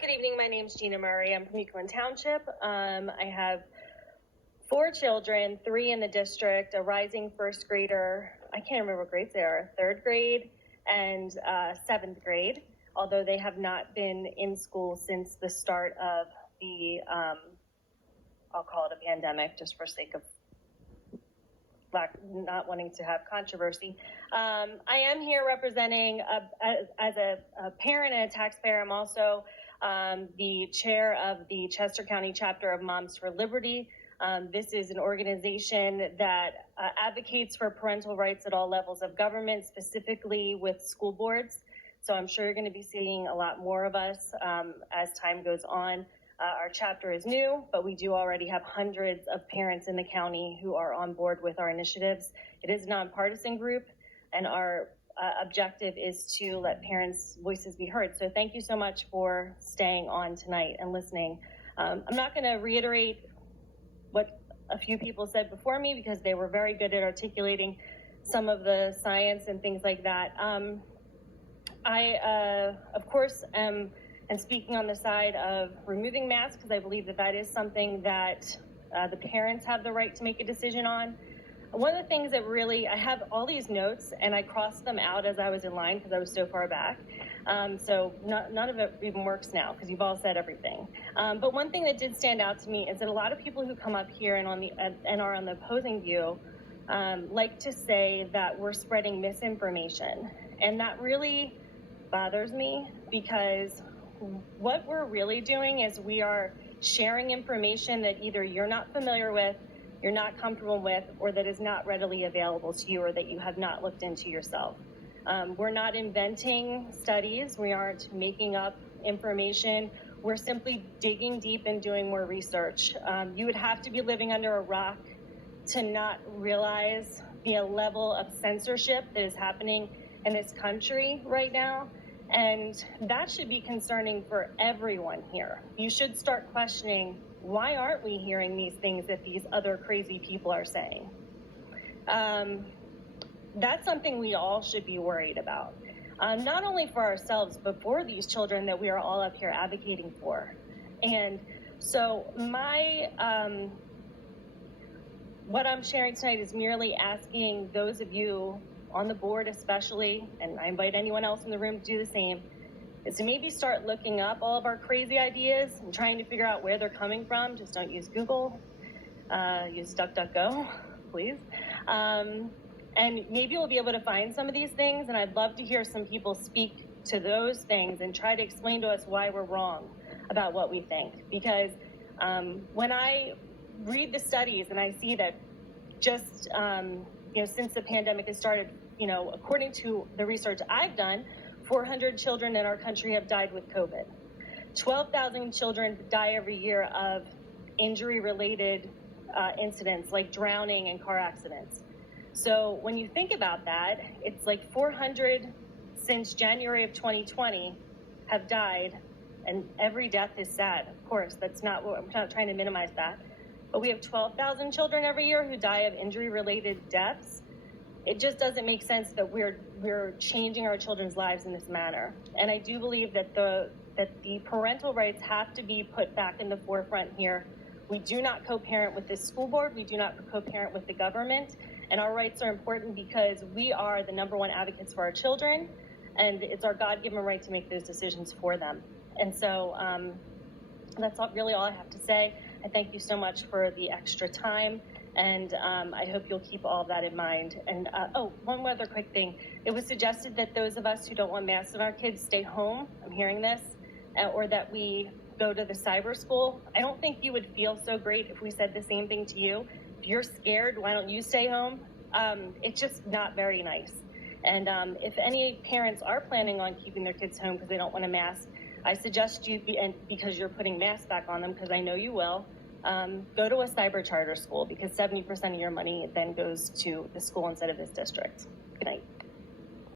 Good evening. My name's Gina Murray. I'm from Euclid Township. I have 4 children, 3 in the district, a rising first grader. I can't remember what grades they are, 3rd grade and 7th grade, although they have not been in school since the start of the, I'll call it a pandemic just for sake of not wanting to have controversy. I am here representing, as a parent and a taxpayer, I'm also the chair of the Chester County chapter of Moms for Liberty. This is an organization that advocates for parental rights at all levels of government, specifically with school boards. So I'm sure you're going to be seeing a lot more of us as time goes on. Our chapter is new, but we do already have hundreds of parents in the county who are on board with our initiatives. It is a nonpartisan group, and our objective is to let parents' voices be heard. So thank you so much for staying on tonight and listening. I'm not going to reiterate what a few people said before me because they were very good at articulating some of the science and things like that. I, of course, am speaking on the side of removing masks because I believe that that is something that the parents have the right to make a decision on. One of the things that really, I have all these notes and I crossed them out as I was in line because I was so far back. So none of it even works now because you've all said everything. But one thing that did stand out to me is that a lot of people who come up here and are on the opposing view like to say that we're spreading misinformation. And that really bothers me because what we're really doing is we are sharing information that either you're not familiar with, you're not comfortable with, or that is not readily available to you or that you have not looked into yourself. We're not inventing studies. We aren't making up information. We're simply digging deep and doing more research. You would have to be living under a rock to not realize the level of censorship that is happening in this country right now. And that should be concerning for everyone here. You should start questioning, why aren't we hearing these things that these other crazy people are saying? That's something we all should be worried about. Not only for ourselves, but for these children that we are all up here advocating for. And so what I'm sharing tonight is merely asking those of you on the board especially, and I invite anyone else in the room to do the same, is to maybe start looking up all of our crazy ideas and trying to figure out where they're coming from. Just don't use Google, use DuckDuckGo, please. And maybe we'll be able to find some of these things, and I'd love to hear some people speak to those things and try to explain to us why we're wrong about what we think. Because when I read the studies and I see that just since the pandemic has started, according to the research I've done, 400 children in our country have died with COVID. 12,000 children die every year of injury-related incidents like drowning and car accidents. So when you think about that, it's like 400 since January of 2020 have died, and every death is sad. Of course, I'm not trying to minimize that. But we have 12,000 children every year who die of injury-related deaths. It just doesn't make sense that we're changing our children's lives in this manner. And I do believe that the parental rights have to be put back in the forefront here. We do not co-parent with this school board. We do not co-parent with the government. And our rights are important because we are the #1 advocates for our children, and it's our God-given right to make those decisions for them. And so that's really all I have to say. I thank you so much for the extra time, and I hope you'll keep all of that in mind. And one other quick thing. It was suggested that those of us who don't want masks on our kids stay home. I'm hearing this, or that we go to the cyber school. I don't think you would feel so great if we said the same thing to you. If you're scared, why don't you stay home? It's just not very nice. And if any parents are planning on keeping their kids home because they don't want a mask, I suggest you, and because you're putting masks back on them, because I know you will, go to a cyber charter school because 70% of your money then goes to the school instead of this district. Good night.